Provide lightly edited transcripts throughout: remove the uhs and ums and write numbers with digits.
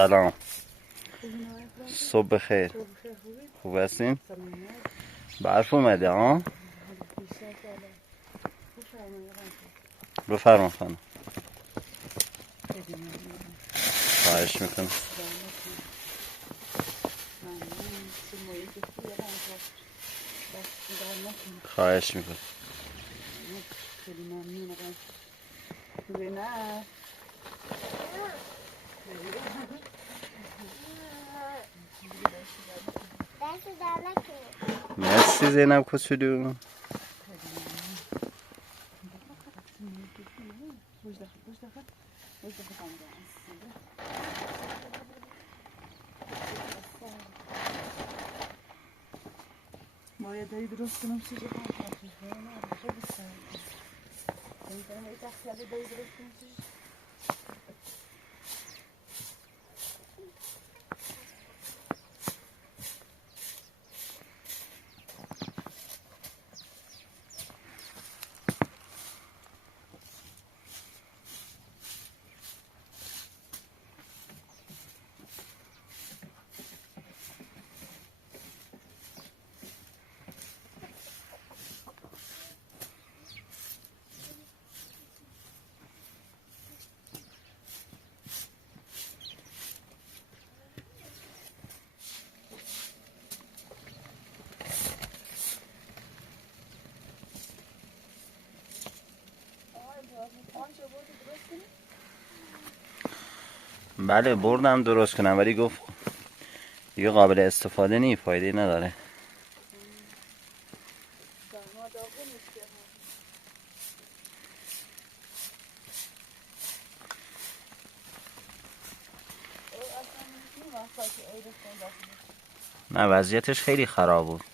سلام. صبح بخیر. خوب هستین؟ برف اومده ها؟ بفرما خانم. خواهش میکنم. خواهش میکنم. مرسی زینب کوچولو. باید دایی درست کنم چیزی خواهد خیلی سرد دایی درست کنم چیزی بله بردم درست کنم ولی گفت دیگه قابل استفاده نی، فایده نداره. نه وضعیتش خیلی خراب بود.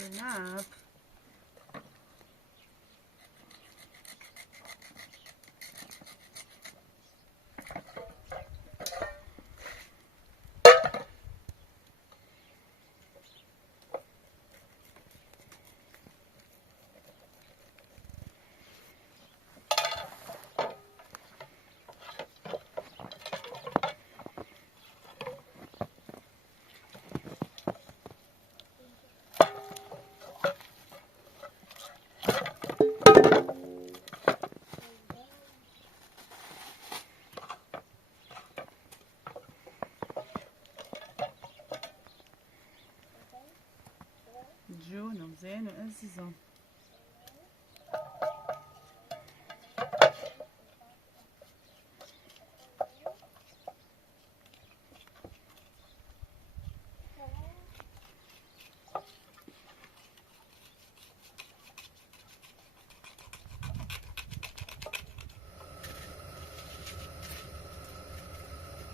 زینب جونم زینو عزیزم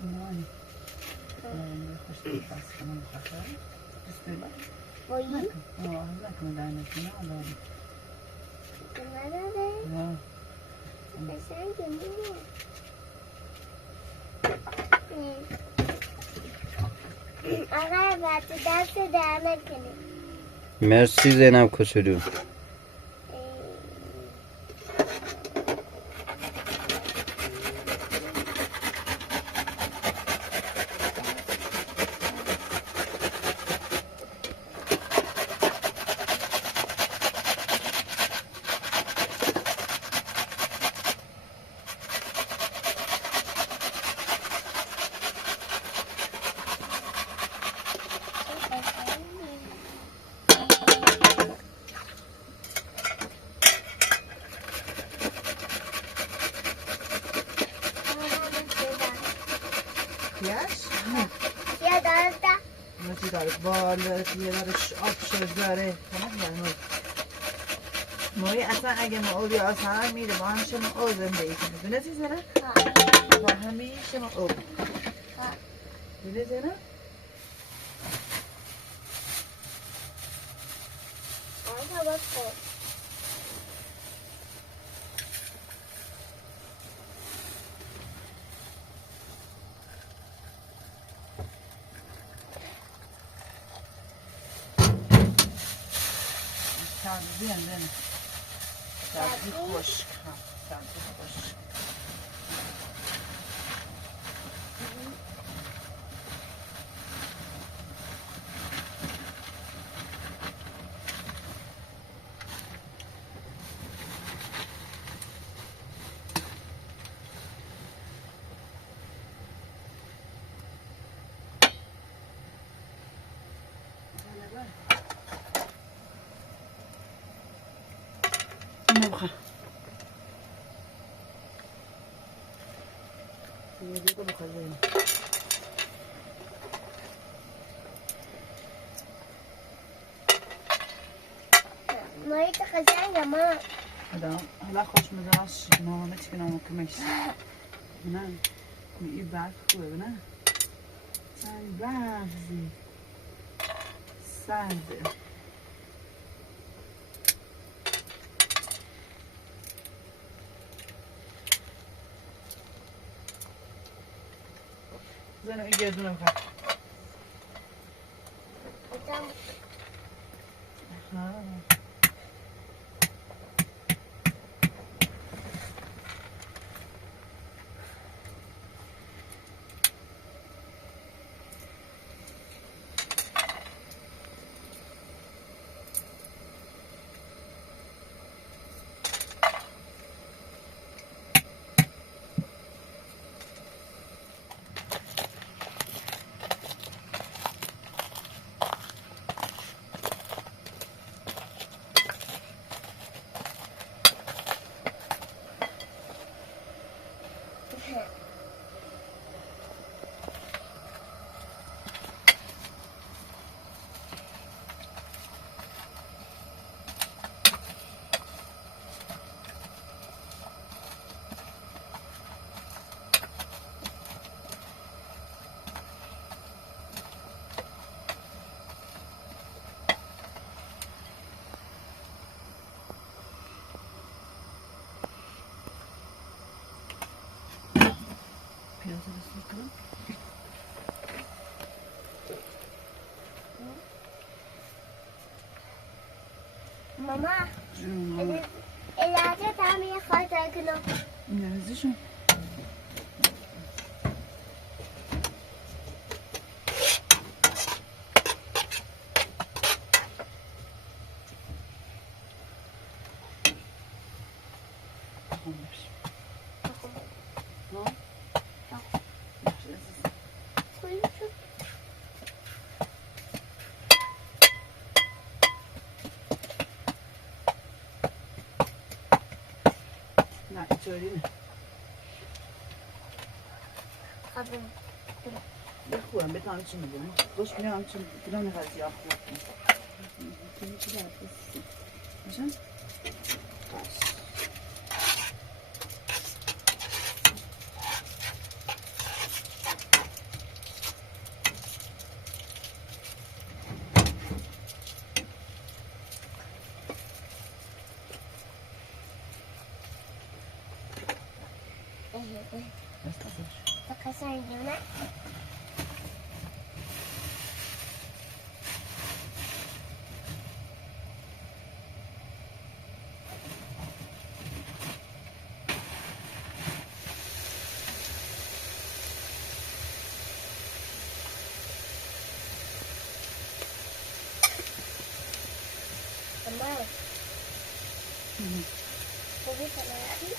مای خوش بس کنم بخاطر بسم الله بایی؟ نکن در نکنه الان نداره؟ نه قشنگه می‌بینی؟ آقا بچه دست در نکنه مرسی زینب کوچولو. پیش؟ یا دارده نتی داره بالا یه دارش آب شزاره تمام یعنی مایی اصلا اگه ما اولی آسان میره با همیشه ما او زندگی کنه دونه زیزنه؟ با همیشه ما او دونه زیزنه؟ آقا باز کن سبزی هم زنه سبزی خشک هم سبزی خشک نبخه یه دیگه بخواه زنه مایی که قشنگه ما حالا خوش مزاش ماما چی کنم کمش نه این بعد خوبه نه چند لحظی سرده زنه این گردونه بخواه ماما جون اجازه دارم یه خاطر کنم. نرزشون نه اینطوری نه خب بخورم بتونم چی میدونم دوش میام چی میدونم غذی آخر میشن قشنگه نه؟ Amor. ¿Puedes hablar aquí?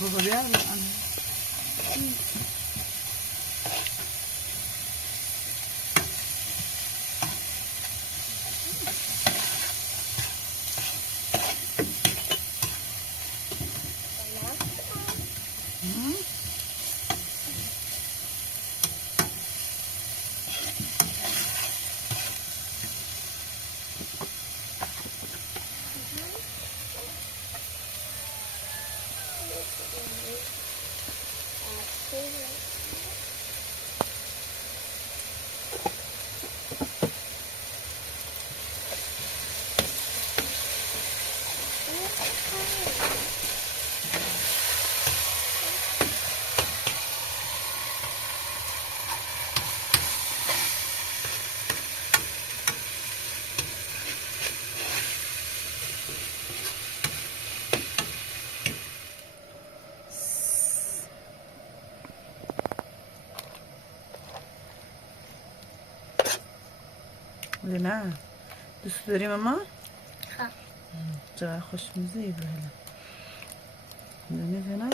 بابا بیار نه دوست داری ماما؟ خب چقدر خوشمزه ای بله دونه زنه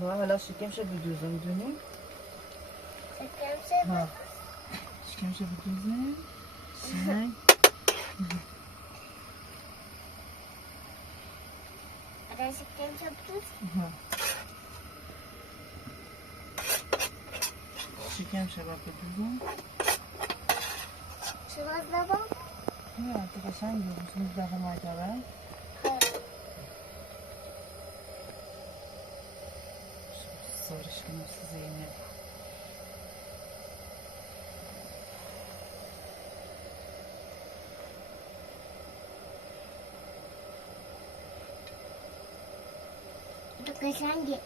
با حالا شکمشو بدوزه میدونی؟ شکمشو بدوزه سنگ ada sekian sebut شکمشو بدوزه sebab apa? نه تو قشنگه بسید دفعه مایداره صورش کنم زینب itu kesanggih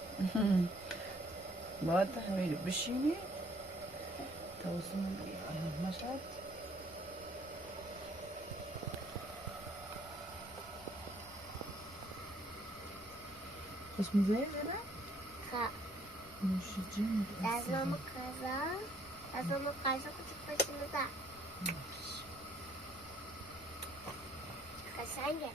باید همین بشینی توسم مشهد خوشمزه زنه؟ kak نوشی جون Lalu mau kasih aku cepat juga. Kasih aja.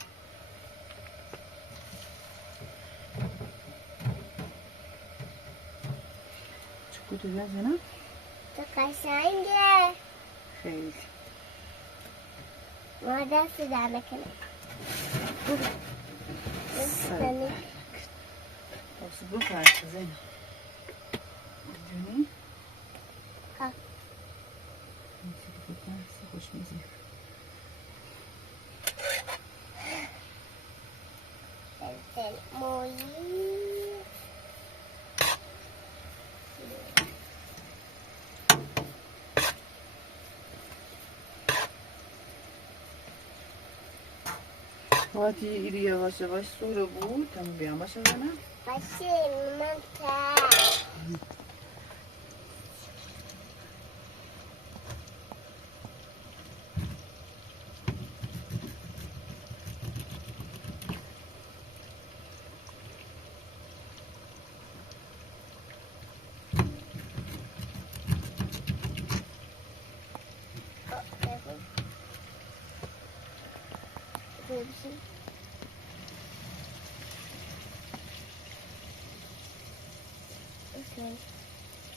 تو بیا زنم تو قشنگه. خیلی ما دست در نکنه. سلام بس بفرست زنم میدونی؟ ها. این چیزی که بحث خوش میزی فلفل مویی. باید ایری یواش یواش سورو بود تا بیام باشه زنم باشه من که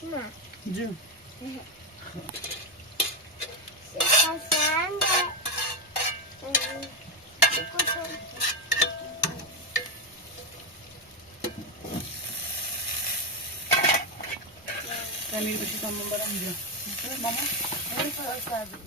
نه جون قشنگه. امیر بشی تا من برم بیام ماما خیلی فرار کرده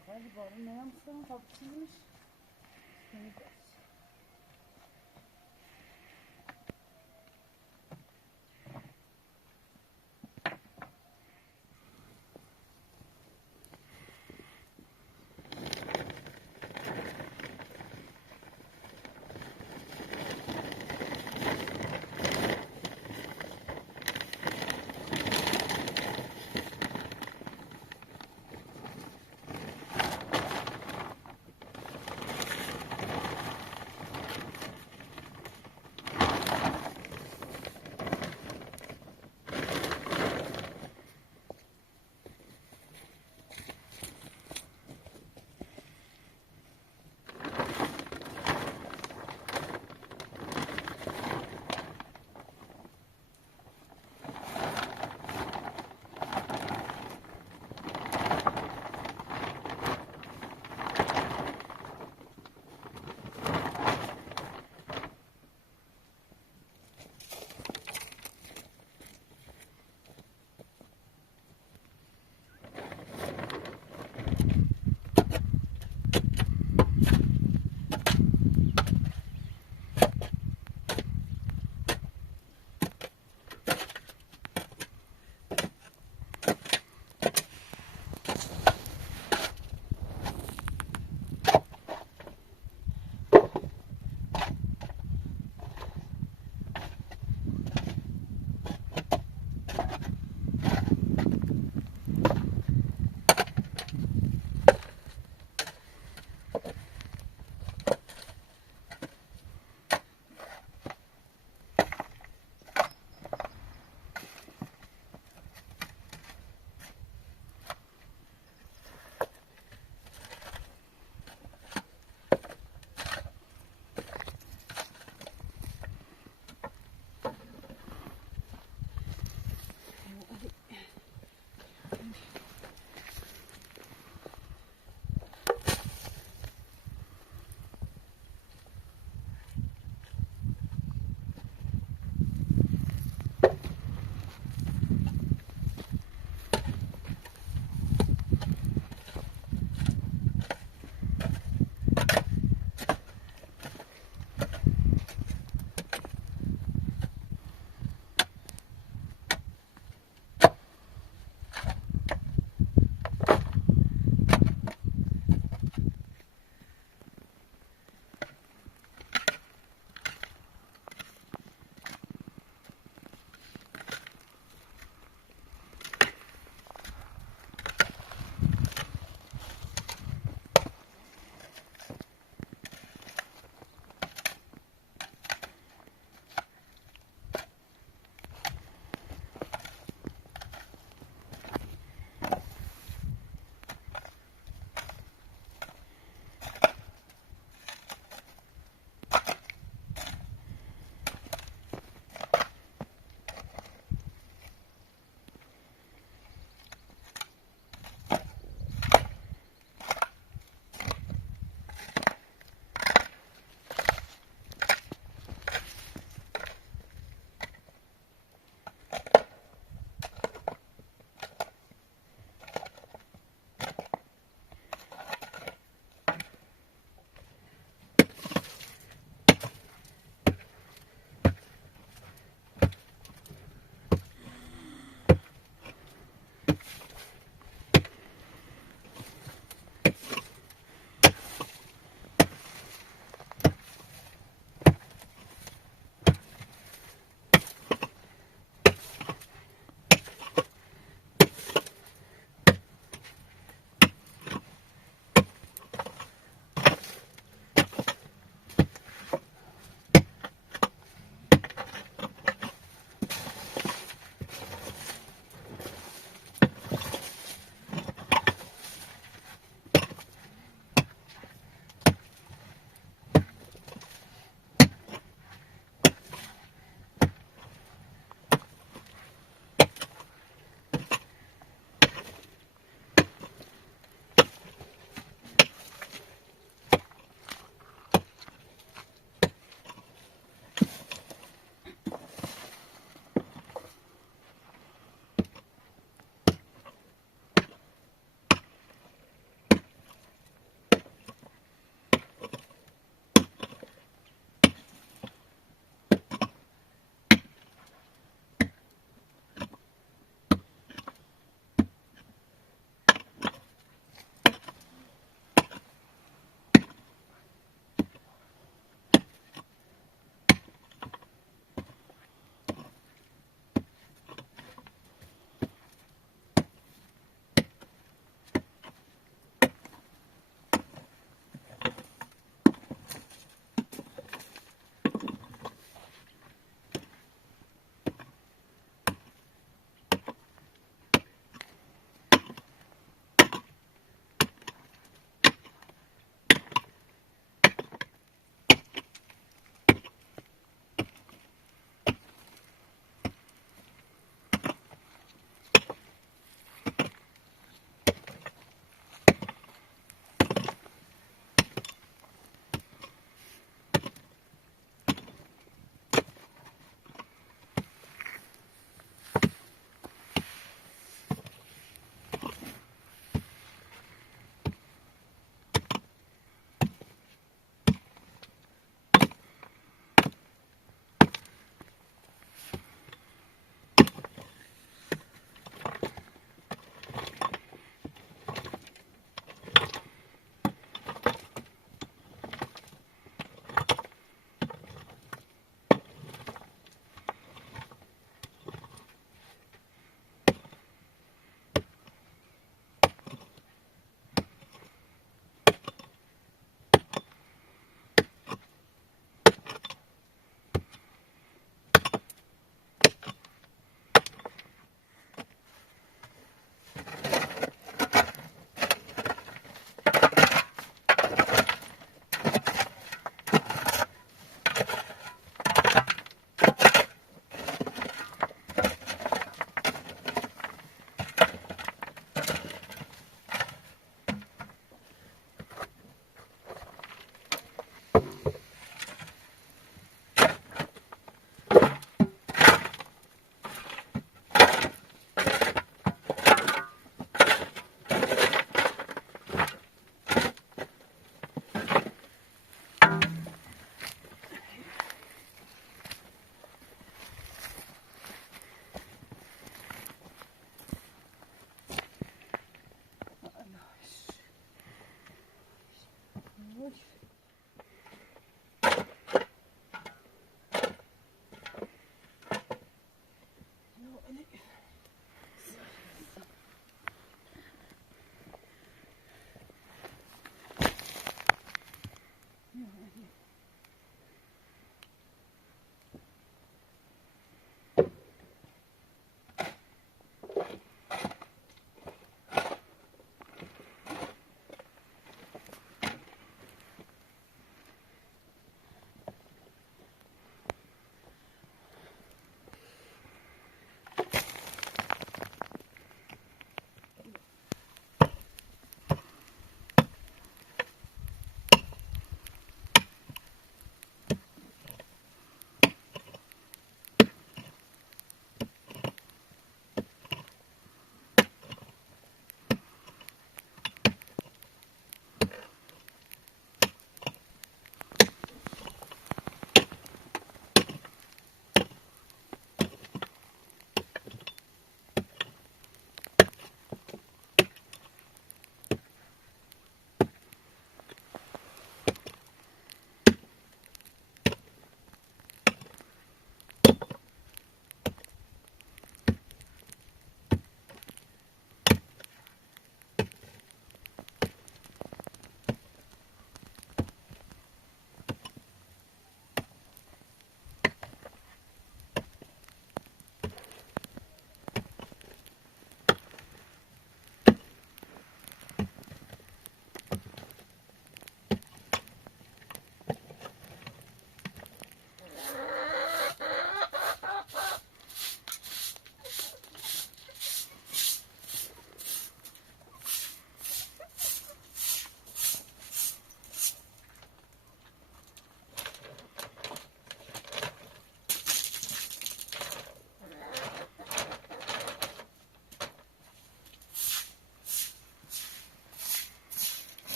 خیلی بارون نمیستم تا چیزش کنید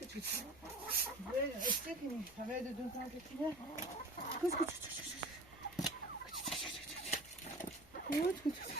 کچ کچ ببین استکنی همه دون کنم که چیه کچ کچ کچ کچ کچ کچ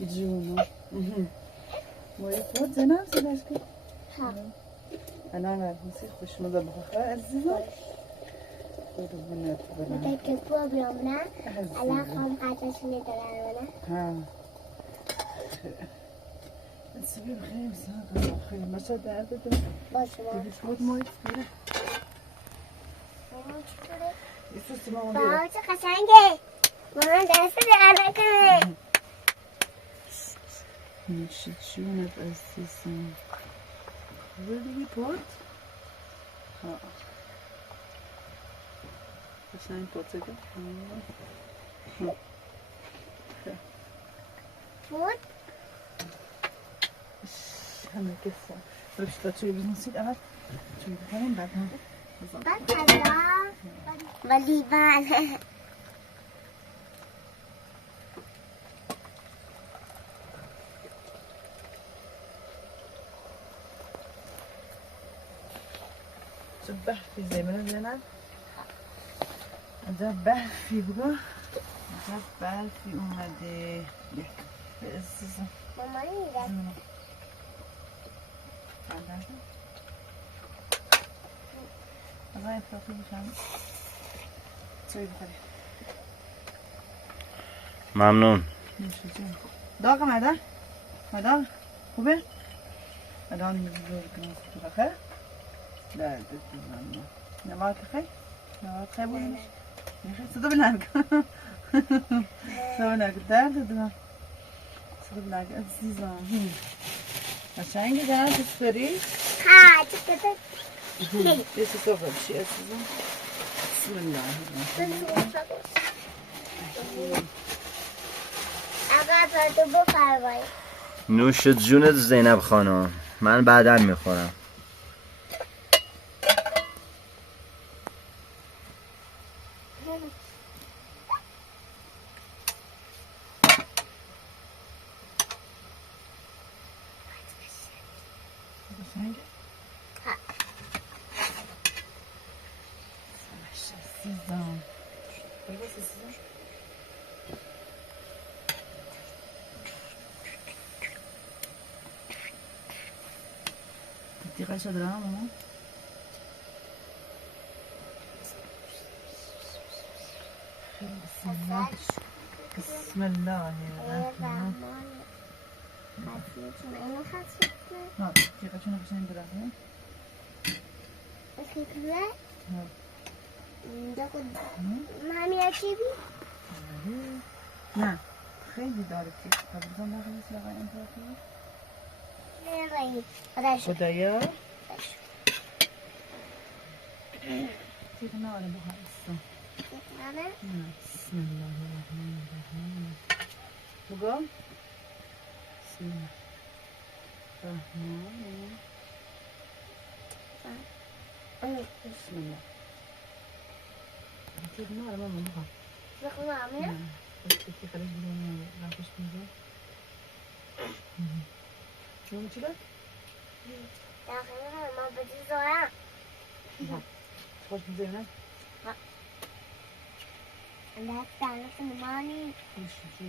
جونو باید فوت زنم صداش کن انا نرمسی خوشمزه بخواه عزیزم قربونت برم متأكد بابا بيومنا على خام قاعدة شنو تلعبنا ها نسيبي بخير مساء بخير ما شاء الله باش ما تبي فوت مويت كده ماما شكرا يسوس ماما بابا قشنگه ماما دست على كده نشید جونت عزیزم really put ها قشنگ پوته که فوت همه کسا رشته توی بزنسید اول توی بکنیم بعد هم بعد كذا والليبان شبه في زي ما نزلنا شبه في بقى شبه في أمدي بأسسه ماما نيجي غاية فاطمة بشام تسوي بخير ممنون داغم هذا هذا خوبه هذا نزور كنا بخير لا تتزمن نماك خير نماك خير بولش نخير صدق بناك صدق بناك دار صدق بناك عزيزة عشان كده تسفري ها تكتب ليش تسوي شيء عزيزة بسم الله اقا تو بفرمایید نوش جونت زینب خانم من بعدا میخورم دقيقة شدرا ماما بسم الله الرحمن ها دقيقة شنو بسين براه مامي اچیبی؟ نه خیلی داره که قبل ما خیلی سلام انتظار نه خداش خدایا تیغ ناره بخواه استم بسم الله الرحمن الرحیم بگم بسم الله الرحمن بسم الله تیغ ناره ماما بخواه مامي بس كي خليش بدون راكش بيجي شو كده داخل ما بدي زورا خوش بزينه لا تعرف ماني مش شو